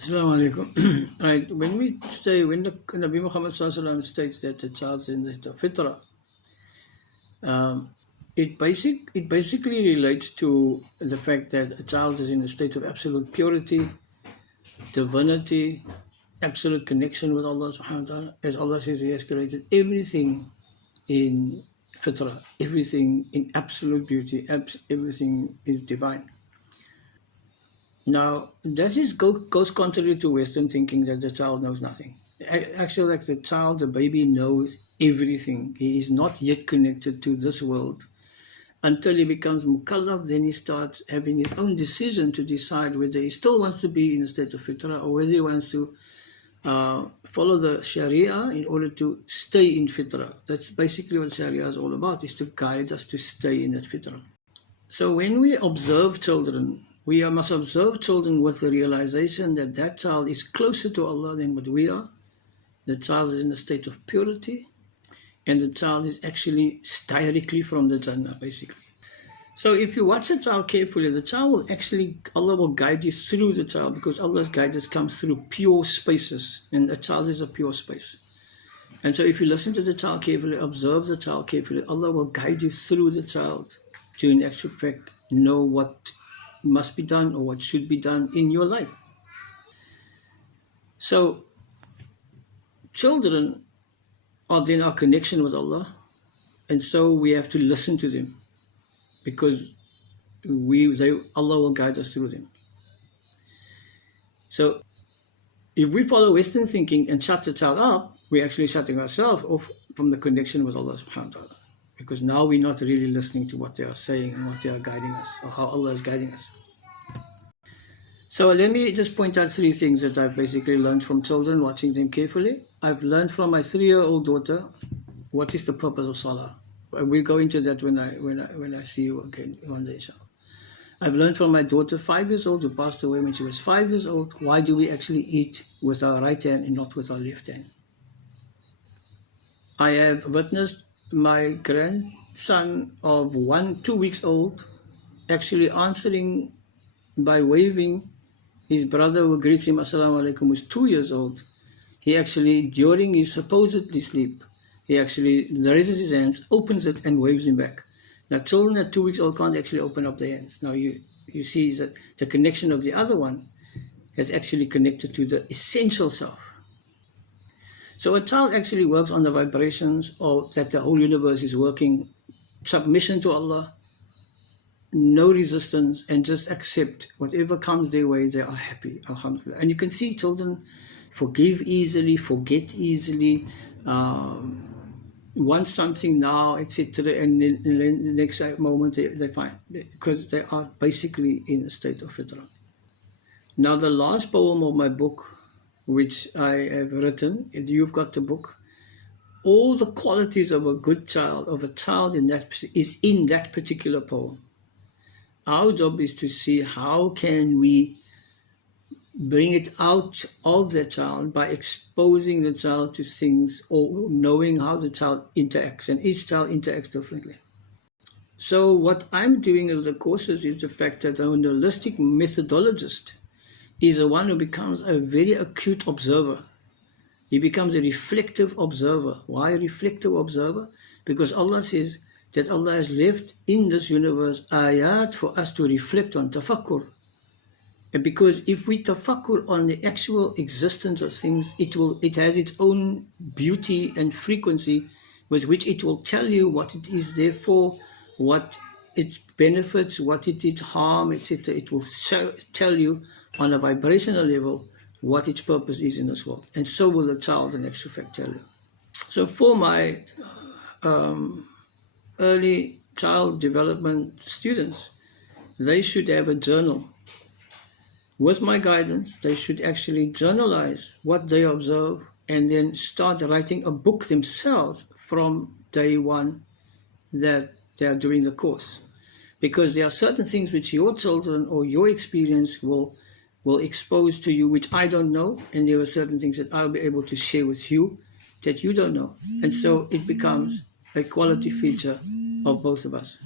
Assalamu alaikum. Right, when the Nabi Muhammad Sallallahu states that the child is in the fitrah, it basically relates to the fact that a child is in a state of absolute purity, divinity, absolute connection with Allah subhanahu wa ta'ala. As Allah says, He has created everything in fitrah, everything in absolute beauty, everything is divine. Now, goes contrary to Western thinking that the child knows nothing. Actually, like the baby knows everything. He is not yet connected to this world. Until he becomes mukallaf, then he starts having his own decision to decide whether he still wants to be in a state of fitrah or whether he wants to follow the sharia in order to stay in fitrah. That's basically what sharia is all about, is to guide us to stay in that fitrah. So when we observe children, we must observe children with the realization that that child is closer to Allah than what we are. The child is in a state of purity, and the child is actually directly from the Jannah, basically. So if you watch the child carefully, the child will actually, Allah will guide you through the child, because Allah's guidance comes through pure spaces, and the child is a pure space. And so if you listen to the child carefully, observe the child carefully, Allah will guide you through the child to, in actual fact, know what must be done or what should be done in your life. So children are then our connection with Allah, and so we have to listen to them, because Allah will guide us through them. So if we follow Western thinking and shut the child up, we're actually shutting ourselves off from the connection with Allah subhanahu wa ta'ala, because now we're not really listening to what they are saying and what they are guiding us, or how Allah is guiding us. So let me just point out three things that I've basically learned from children, watching them carefully. I've learned from my 3-year-old daughter what is the purpose of salah. We'll go into that when I see you again one day, inshallah. I've learned from my daughter, 5 years old, who passed away when she was 5 years old, why do we actually eat with our right hand and not with our left hand? I have witnessed my grandson of 2 weeks old actually answering by waving his brother who greets him Assalamu alaikum, who's 2 years old. He actually, during his supposedly sleep, he actually raises his hands, opens it and waves him back. Now children at 2 weeks old can't actually open up their hands. Now you see that the connection of the other one has actually connected to the essential self. So a child actually works on the vibrations of that the whole universe is working, submission to Allah, no resistance, and just accept whatever comes their way. They are happy, alhamdulillah. And you can see children forgive easily, forget easily, want something now, etc., and then the next moment they find, because they are basically in a state of fitrah. Now the last poem of my book, which I have written, and you've got the book, all the qualities of a good child, of a child is in that particular poem. Our job is to see how can we bring it out of the child by exposing the child to things, or knowing how the child interacts, and each child interacts differently. So what I'm doing with the courses is the fact that a holistic methodologist is the one who becomes a very acute observer. He becomes a reflective observer. Why a reflective observer? Because Allah says that Allah has left in this universe ayat for us to reflect on, tafakkur. And because if we tafakkur on the actual existence of things, it has its own beauty and frequency with which it will tell you what it is there for, what its benefits, what it is harm, etc. It will tell you on a vibrational level what its purpose is in this world. And so will the child in actual fact tell you. So for my early child development students, they should have a journal. With my guidance, they should actually journalize what they observe and then start writing a book themselves from day one that they are doing the course. Because there are certain things which your children or your experience will expose to you, which I don't know, and there are certain things that I'll be able to share with you that you don't know. And so it becomes a quality feature of both of us.